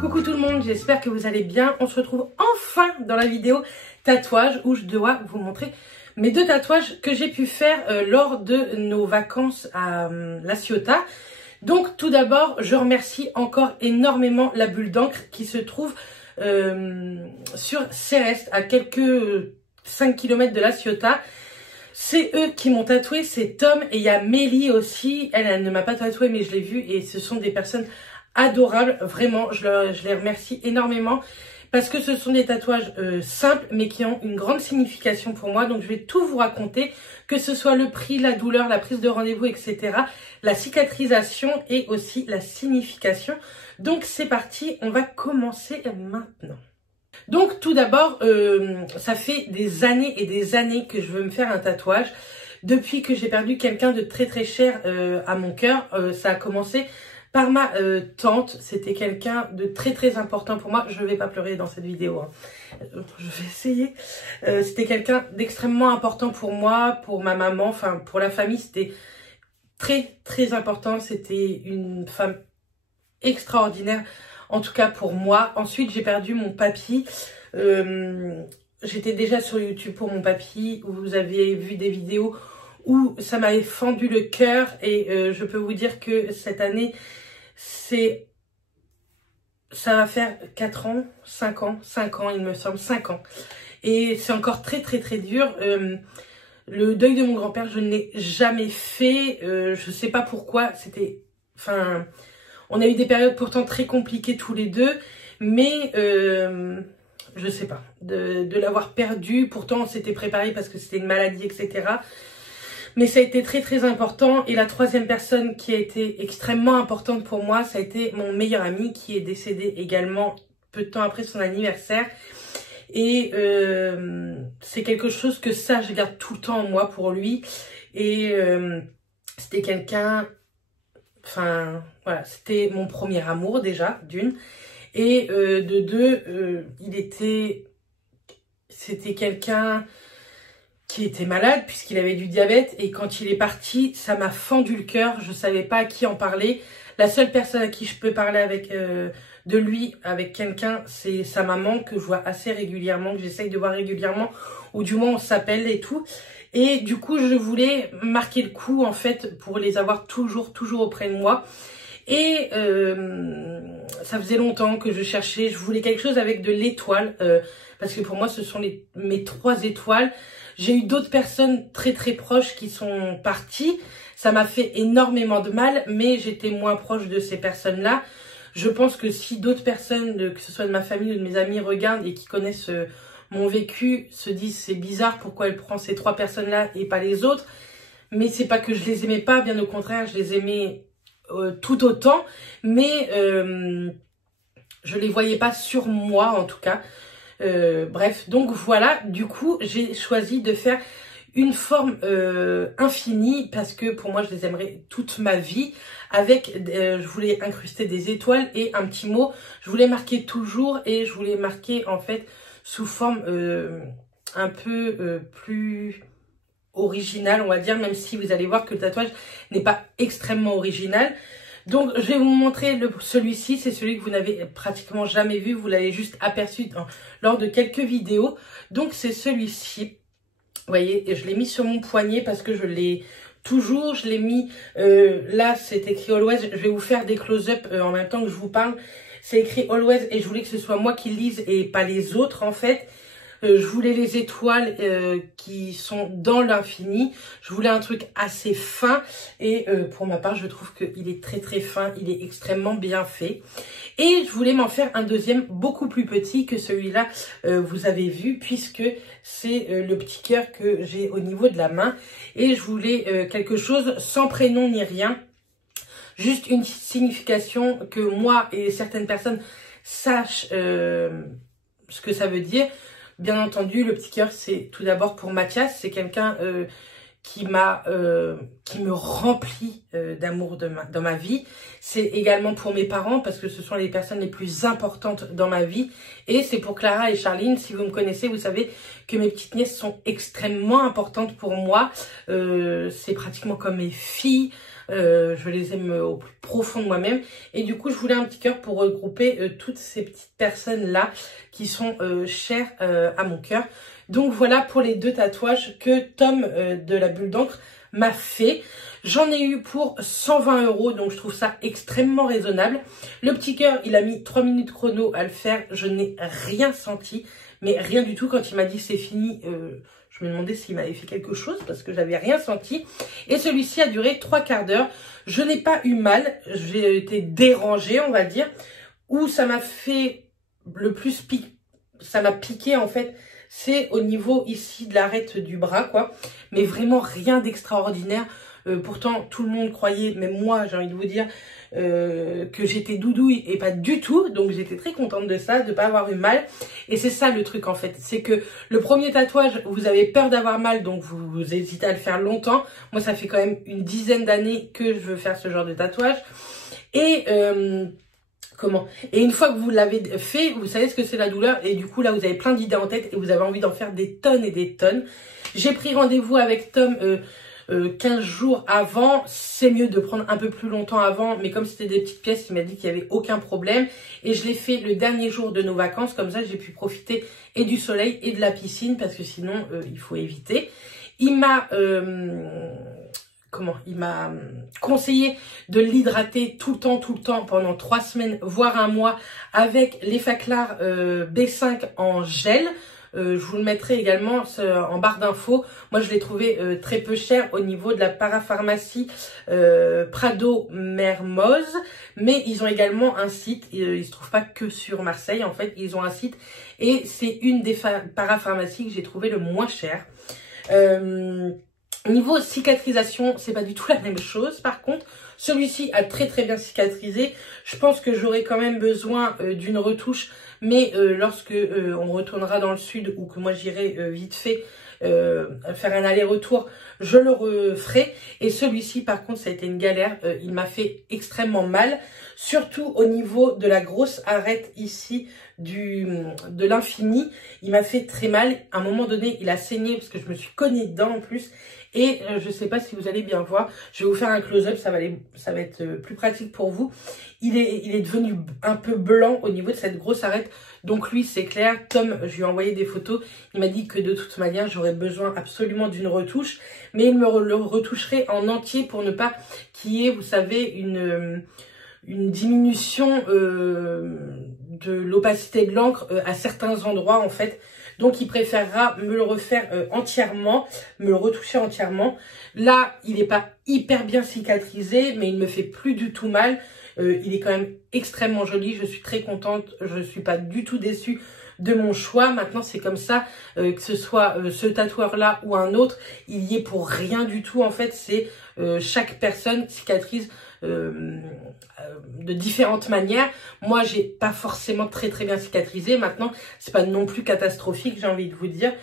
Coucou tout le monde, j'espère que vous allez bien. On se retrouve enfin dans la vidéo tatouage où je dois vous montrer mes deux tatouages que j'ai pu faire lors de nos vacances à La Ciotat. Donc tout d'abord, je remercie encore énormément la bulle d'encre qui se trouve sur Céreste, à quelques 5 km de La Ciotat. C'est eux qui m'ont tatoué, c'est Tom, et il y a Mélie aussi. Elle ne m'a pas tatoué mais je l'ai vue et ce sont des personnes adorables, vraiment. Je les remercie énormément parce que ce sont des tatouages simples mais qui ont une grande signification pour moi. Donc je vais tout vous raconter, que ce soit le prix, la douleur, la prise de rendez-vous, etc. La cicatrisation et aussi la signification. Donc c'est parti, on va commencer maintenant. Donc tout d'abord, ça fait des années et des années que je veux me faire un tatouage. Depuis que j'ai perdu quelqu'un de très très cher à mon cœur, ça a commencé par ma tante. C'était quelqu'un de très très important pour moi. Je ne vais pas pleurer dans cette vidéo, hein. Je vais essayer. C'était quelqu'un d'extrêmement important pour moi, pour ma maman, enfin pour la famille. C'était très très important. C'était une femme extraordinaire. En tout cas pour moi. Ensuite, j'ai perdu mon papy. J'étais déjà sur YouTube pour mon papy, où vous avez vu des vidéos où ça m'avait fendu le cœur. Et je peux vous dire que cette année, ça va faire 4 ans, 5 ans il me semble, 5 ans. Et c'est encore très très très dur. Le deuil de mon grand-père, je ne l'ai jamais fait. Je sais pas pourquoi. On a eu des périodes pourtant très compliquées tous les deux, mais je sais pas, de l'avoir perdu. Pourtant on s'était préparé parce que c'était une maladie, etc. Mais ça a été très très important. Et la troisième personne qui a été extrêmement importante pour moi, ça a été mon meilleur ami qui est décédé également peu de temps après son anniversaire. Et c'est quelque chose que je garde tout le temps en moi pour lui. Et c'était quelqu'un... Enfin, voilà, c'était mon premier amour déjà, d'une. Et de deux, c'était quelqu'un qui était malade puisqu'il avait du diabète. Et quand il est parti, ça m'a fendu le cœur. Je savais pas à qui en parler. La seule personne à qui je peux parler de lui avec quelqu'un, c'est sa maman, que je vois assez régulièrement, que j'essaye de voir régulièrement, ou du moins on s'appelle et tout. Et du coup, je voulais marquer le coup, en fait, pour les avoir toujours auprès de moi. Et ça faisait longtemps que je cherchais, je voulais quelque chose avec de l'étoile, parce que pour moi, ce sont mes 3 étoiles. J'ai eu d'autres personnes très très proches qui sont parties. Ça m'a fait énormément de mal, mais j'étais moins proche de ces personnes-là. Je pense que si d'autres personnes, que ce soit de ma famille ou de mes amis, regardent et qui connaissent... mon vécu, se disent c'est bizarre pourquoi elle prend ces 3 personnes-là et pas les autres. Mais c'est pas que je les aimais pas, bien au contraire, je les aimais tout autant. Mais je les voyais pas sur moi en tout cas. Bref, donc voilà, du coup j'ai choisi de faire une forme infinie parce que pour moi je les aimerais toute ma vie. Avec, je voulais incruster des étoiles et un petit mot. Je voulais marquer toujours et je voulais marquer en fait sous forme un peu plus originale, on va dire, même si vous allez voir que le tatouage n'est pas extrêmement original. Donc je vais vous montrer celui-ci, c'est celui que vous n'avez pratiquement jamais vu, vous l'avez juste aperçu lors de quelques vidéos. Donc c'est celui-ci, vous voyez, et je l'ai mis sur mon poignet parce que je l'ai toujours, je l'ai mis, là c'est écrit Always, je vais vous faire des close-up en même temps que je vous parle. C'est écrit Always et je voulais que ce soit moi qui lise et pas les autres en fait. Je voulais les étoiles qui sont dans l'infini. Je voulais un truc assez fin et pour ma part je trouve qu'il est très très fin. Il est extrêmement bien fait. Et je voulais m'en faire un deuxième beaucoup plus petit que celui-là vous avez vu, puisque c'est le petit cœur que j'ai au niveau de la main. Et je voulais quelque chose sans prénom ni rien. Juste une signification que moi et certaines personnes sachent ce que ça veut dire. Bien entendu, le petit cœur, c'est tout d'abord pour Mathias. C'est quelqu'un qui me remplit d'amour dans ma vie. C'est également pour mes parents parce que ce sont les personnes les plus importantes dans ma vie. Et c'est pour Clara et Charline. Si vous me connaissez, vous savez que mes petites nièces sont extrêmement importantes pour moi. C'est pratiquement comme mes filles. Je les aime au plus profond de moi-même. Et du coup, je voulais un petit cœur pour regrouper toutes ces petites personnes-là qui sont chères à mon cœur. Donc voilà pour les 2 tatouages que Tom de la Bulle d'encre m'a fait. J'en ai eu pour 120 €, donc je trouve ça extrêmement raisonnable. Le petit cœur, il a mis 3 minutes chrono à le faire. Je n'ai rien senti, mais rien du tout. Quand il m'a dit c'est fini, je me demandais s'il m'avait fait quelque chose parce que j'avais rien senti. Et celui-ci a duré 3/4 d'heure. Je n'ai pas eu mal. J'ai été dérangée, on va dire. Où ça m'a fait le plus ça m'a piqué en fait, c'est au niveau ici de l'arête du bras, quoi. Mais vraiment rien d'extraordinaire. Pourtant, tout le monde croyait, même moi, j'ai envie de vous dire, que j'étais doudouille et pas du tout. Donc, j'étais très contente de ça, de pas avoir eu mal. Et c'est ça le truc, en fait. C'est que le premier tatouage, vous avez peur d'avoir mal, donc vous hésitez à le faire longtemps. Moi, ça fait quand même une dizaine d'années que je veux faire ce genre de tatouage. Et... Et une fois que vous l'avez fait, vous savez ce que c'est la douleur. Et du coup, là, vous avez plein d'idées en tête et vous avez envie d'en faire des tonnes et des tonnes. J'ai pris rendez-vous avec Tom 15 jours avant. C'est mieux de prendre un peu plus longtemps avant. Mais comme c'était des petites pièces, il m'a dit qu'il n'y avait aucun problème. Et je l'ai fait le dernier jour de nos vacances. Comme ça, j'ai pu profiter et du soleil et de la piscine. Parce que sinon, il faut éviter. Il m'a... il m'a conseillé de l'hydrater tout le temps pendant 3 semaines voire 1 mois avec l'Effaclar B5 en gel. Je vous le mettrai également en barre d'infos. Moi, je l'ai trouvé très peu cher au niveau de la parapharmacie Prado Mermoz. Mais ils ont également un site. Ils se trouvent pas que sur Marseille. En fait, ils ont un site. Et c'est une des parapharmacies que j'ai trouvé le moins cher. Niveau cicatrisation, c'est pas du tout la même chose. Par contre, celui-ci a très bien cicatrisé. Je pense que j'aurai quand même besoin d'une retouche. Mais lorsque on retournera dans le sud ou que moi j'irai vite fait faire un aller-retour, je le referai. Et celui-ci, par contre, ça a été une galère. Il m'a fait extrêmement mal. Surtout au niveau de la grosse arête ici de l'infini. Il m'a fait très mal. À un moment donné, il a saigné parce que je me suis cognée dedans en plus. Et je sais pas si vous allez bien voir. Je vais vous faire un close-up, ça va être plus pratique pour vous. Il est devenu un peu blanc au niveau de cette grosse arête. Donc lui, c'est clair. Tom, je lui ai envoyé des photos. Il m'a dit que de toute manière, j'aurais besoin absolument d'une retouche. Mais il me le retoucherait en entier pour ne pas qu'il y ait, vous savez, une diminution de l'opacité de l'encre à certains endroits en fait. Donc il préférera me le refaire entièrement, me le retoucher entièrement. Là, il n'est pas hyper bien cicatrisé, mais il me fait plus du tout mal. Il est quand même extrêmement joli, je suis très contente, je ne suis pas du tout déçue de mon choix. Maintenant, c'est comme ça, que ce soit ce tatoueur-là ou un autre, il y est pour rien du tout. En fait, c'est chaque personne cicatrise de différentes manières. Moi, j'ai pas forcément très bien cicatrisé. Maintenant, c'est pas non plus catastrophique, j'ai envie de vous dire.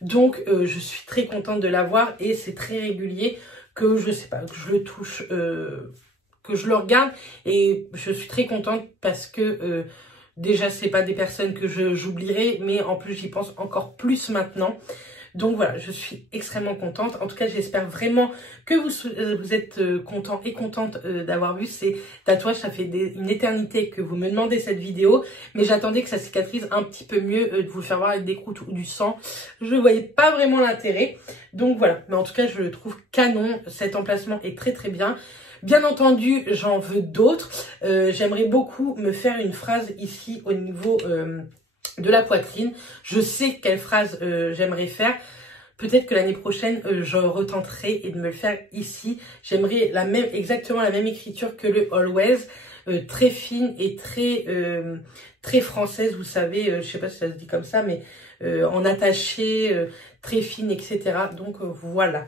Donc, je suis très contente de l'avoir et c'est très régulier que je sais pas, que je le touche, que je le regarde et je suis très contente parce que déjà, c'est pas des personnes que j'oublierai, mais en plus, j'y pense encore plus maintenant. Donc voilà, je suis extrêmement contente. En tout cas, j'espère vraiment que vous êtes contents et contentes d'avoir vu ces tatouages. Ça fait une éternité que vous me demandez cette vidéo, mais j'attendais que ça cicatrise un petit peu mieux, de vous le faire voir avec des croûtes ou du sang. Je ne voyais pas vraiment l'intérêt. Donc voilà, mais en tout cas, je le trouve canon. Cet emplacement est très bien. Bien entendu, j'en veux d'autres. J'aimerais beaucoup me faire une phrase ici au niveau de la poitrine. Je sais quelle phrase j'aimerais faire. Peut-être que l'année prochaine, je retenterai et de me le faire ici. J'aimerais exactement la même écriture que le Always. Très fine et très française, vous savez. Je sais pas si ça se dit comme ça, mais en attaché, très fine, etc. Donc voilà.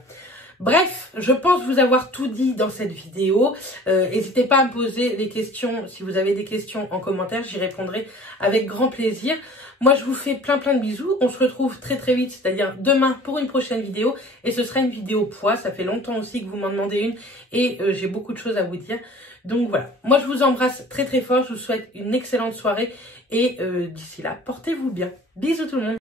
Bref, je pense vous avoir tout dit dans cette vidéo. N'hésitez pas à me poser des questions. Si vous avez des questions en commentaire, j'y répondrai avec grand plaisir. Moi, je vous fais plein de bisous. On se retrouve très vite, c'est-à-dire demain pour une prochaine vidéo. Et ce sera une vidéo poids. Ça fait longtemps aussi que vous m'en demandez une. Et j'ai beaucoup de choses à vous dire. Donc voilà. Moi, je vous embrasse très fort. Je vous souhaite une excellente soirée. Et d'ici là, portez-vous bien. Bisous tout le monde.